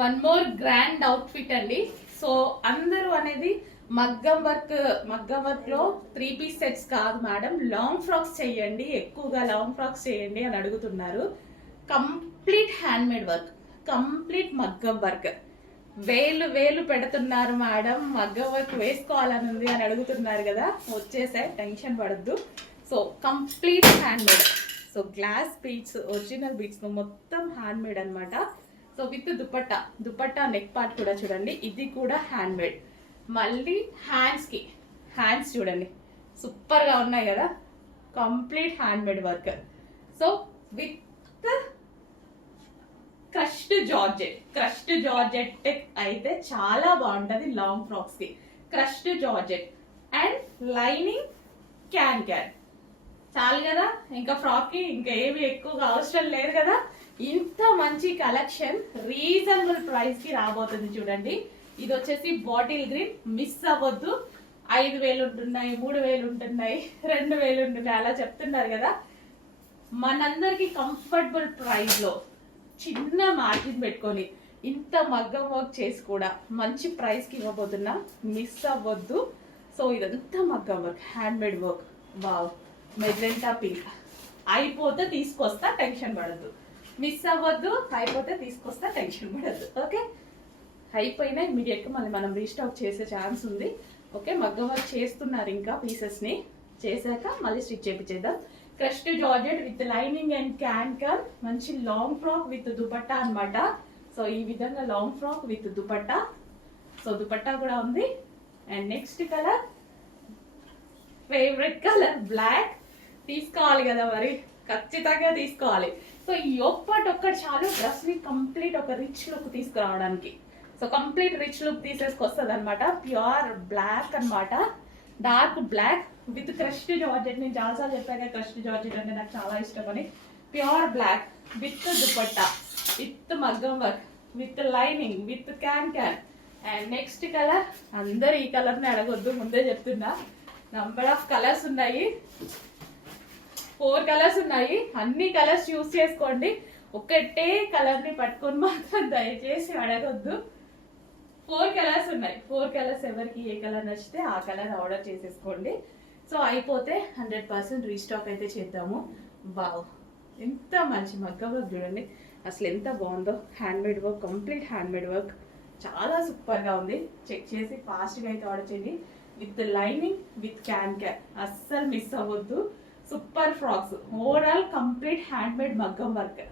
One more grand outfit అండి. So అందరూ అనేది మగ్గం వర్క్ లో 3 పీస్ సెట్స్ కాదు మేడం, లాంగ్ ఫ్రాక్స్ చేయండి, ఎక్కువగా లాంగ్ ఫ్రాక్స్ చేయండి అని అడుగుతున్నారు. Complete hand made work, complete మగ్గం వర్క్. వేలు పెడుతున్నారు మేడం, మగ్గం వర్క్ వేసుకోవాలని ఉంది అని అడుగుతున్నారు కదా, వచ్చేసాయి, టెన్షన్ పడద్దు. So complete hand made. So glass beads, original beads మొత్తం హ్యాండ్ మేడ్ అనమాట. So with dupatta neck part కూడా చూడండి, ఇది కూడా హ్యాండ్ మేడ్. మళ్ళీ హ్యాండ్స్ చూడండి, సూపర్ గా ఉన్నాయి కదా, complete hand made work. So with crushed georgette అయితే చాలా బాగుంటది లాంగ్ ఫ్రాక్స్ కి. Crushed georgette and lining can చాలు కదా, ఇంకా ఫ్రాక్ కి ఇంకా ఏమి ఎక్కువగా అవసరం లేదు కదా. ఇంత మంచి కలెక్షన్ రీజనబుల్ ప్రైస్ కి రాబోతుంది చూడండి. ఇది వచ్చేసి బాటిల్ గ్రీన్, మిస్ అవ్వద్దు. 5,000 ఉంటున్నాయి, 3,000 ఉంటున్నాయి, 2,000 ఉంటున్నాయి, అలా చెప్తున్నారు కదా. మనందరికి కంఫర్టబుల్ ప్రైస్ లో చిన్న మార్జిన్ పెట్టుకొని ఇంత మగ్గం వర్క్ చేసి కూడా మంచి ప్రైస్ కి ఇవ్వబోతున్నాం, మిస్ అవ్వద్దు. సో ఇదంతా మగ్గం work, hand made work. Wow, magenta pink. అయిపోతే తీసుకొస్తా, టెన్షన్ పడద్దు. మిస్ అవ్వద్దు, అయిపోతే తీసుకొస్తా, టెన్షన్ పడద్దు. ఓకే, అయిపోయినా ఇమీడియట్ గా మళ్ళీ మనం రీస్టాక్ చేసే ఛాన్స్ ఉంది. ఓకే, మగ్గం వర్క్ చేస్తున్నారు, ఇంకా పీసెస్ ని చేశాక మళ్ళీ స్టిచ్ చేపించేద్దాం. Crushed georgette with lining and can, మంచి లాంగ్ ఫ్రాక్ విత్ దుపట్టా అన్నమాట. సో ఈ విధంగా long frock with dupatta. So dupatta కూడా ఉంది. And next colour, favourite colour black. తీసుకోవాలి కదా మరి, ఖచ్చితంగా తీసుకోవాలి. సో ఈ ఒక్కటి చాలు డ్రెస్ ని కంప్లీట్ ఒక రిచ్ లుక్ తీసుకురావడానికి. సో కంప్లీట్ రిచ్ లుక్ తీసేసుకొస్తుంది అనమాట. ప్యూర్ బ్లాక్ అనమాట, dark black with crushed georgette. నేను చాలాసార్లు చెప్పాక క్రష్డ్ జార్జెట్ అంటే నాకు చాలా ఇష్టం అని. Pure black with dupatta, with మగ్గం work, with lining, with can. And next colour, అందరు ఈ కలర్ ని అడగొద్దు, ముందే చెప్తున్నా. నంబర్ ఆఫ్ కలర్స్ ఉన్నాయి, 4 కలర్స్ ఉన్నాయి. అన్ని కలర్స్ యూజ్ చేసుకోండి, ఒకటే కలర్ ని పట్టుకొని మాత్రం దయచేసి అడగొద్దు. 4 కలర్స్ ఉన్నాయి. 4 కలర్స్ ఎవరికి ఏ కలర్ నచ్చితే ఆ కలర్ ఆర్డర్ చేసేసుకోండి. సో అయిపోతే 100% రీస్టాక్ అయితే చేద్దాము. వావ్, ఎంత మంచి మగ్గం వర్క్ చూడండి, అసలు ఎంత బాగుందో. Hand made work, complete hand made work, చాలా సూపర్ గా ఉంది. చెక్ చేసి ఫాస్ట్ గా అయితే ఆర్డర్ చేయండి. విత్ లైనింగ్, విత్ క్యాన్, అస్సలు మిస్ అవ్వద్దు. Super frocks, overall complete hand made మగ్గం వర్క్.